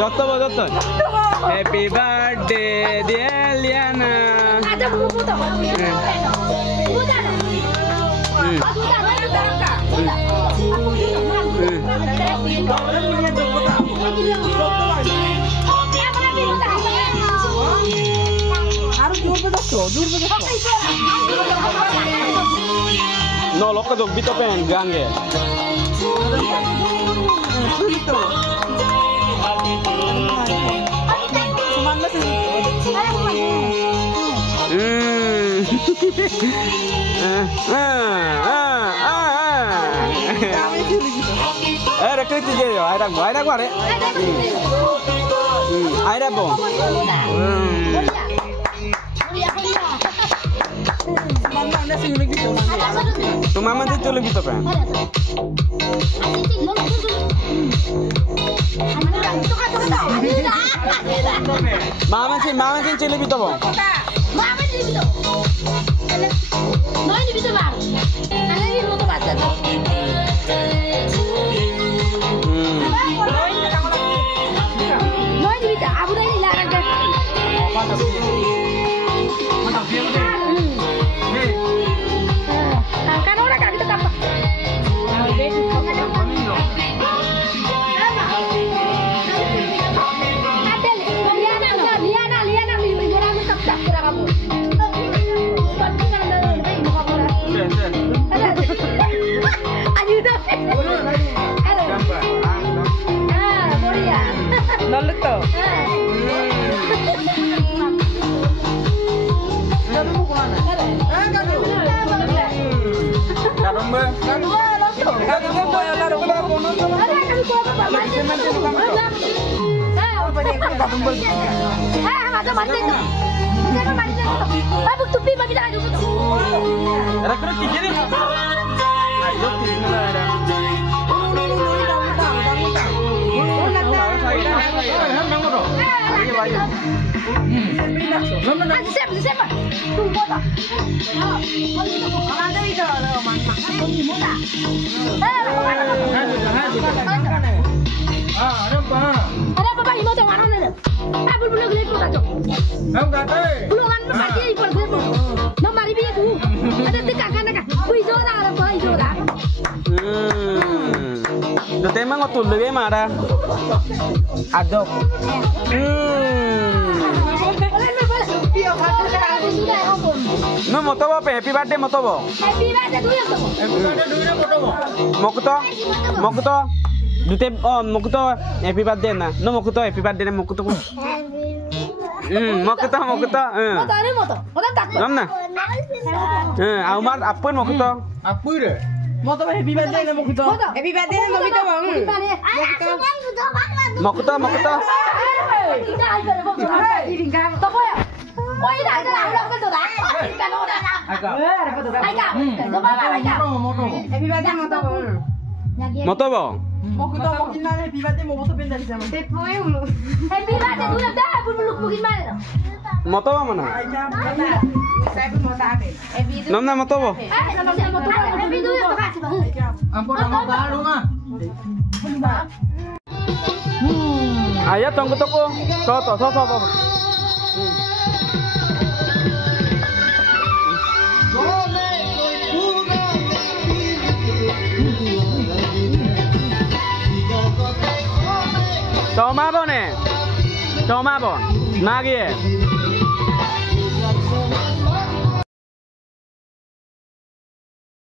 যত happy birthday dear Liana No, lo que dubito pen gange. Rekrit je yo, aira gua re. Aira bo. Tu mama tu lebih gitu kan? Mama sih lebih gitu bang. Mama sih lebih gitu. Noi lebih gitu bang. Kalian ini mau baca tuh. Noi lebih gitu. Abu dah ini larang kan? Kan orang kan kita apa? Liana lebih orang itu tak kira kamu. Ayo dah. Boleh ya. Nolak tu. Siapa? Tunggu tak? Ada itu loh, mantap. Ada apa? Ini macam mana ni? Belum gelap pun tak. Belum kan pagi ikut gelap. Nombor ini tu. Ada tekak kan? Hijau dah ada apa? Hijau dah. Dah tema ngotul lagi mana? Adok. No moto apa? Happy birthday moto apa? Happy birthday dulu tu. Happy birthday dulu moto apa? Mokuto. Dute mokuto happy birthday na. No mokuto happy birthday na mokuto. Mokuto. Moto ni moto. Moto tak. Namna. Aumar apun mokuto. Apa dia? Moto happy birthday na mokuto. Happy birthday na mokuto bang. Mokuto. Kita ada mokuto. Tahu ya? Oh ini ada orang betul tak? Kita ada. Agak. Moto. Happy birthday moto. Moto ba? Mokuto mungkin na happy birthday mo moto pindah di sana. Happy birthday dulu dah. Belum mungkin mana? Moto ba mana? Saya pun moto apa? Namna moto ba? Nama saya moto. Happy dulu tu kasih bang. Ampun nama baru ah. Ayah tunggu toko. So. Coba bon. Lagi.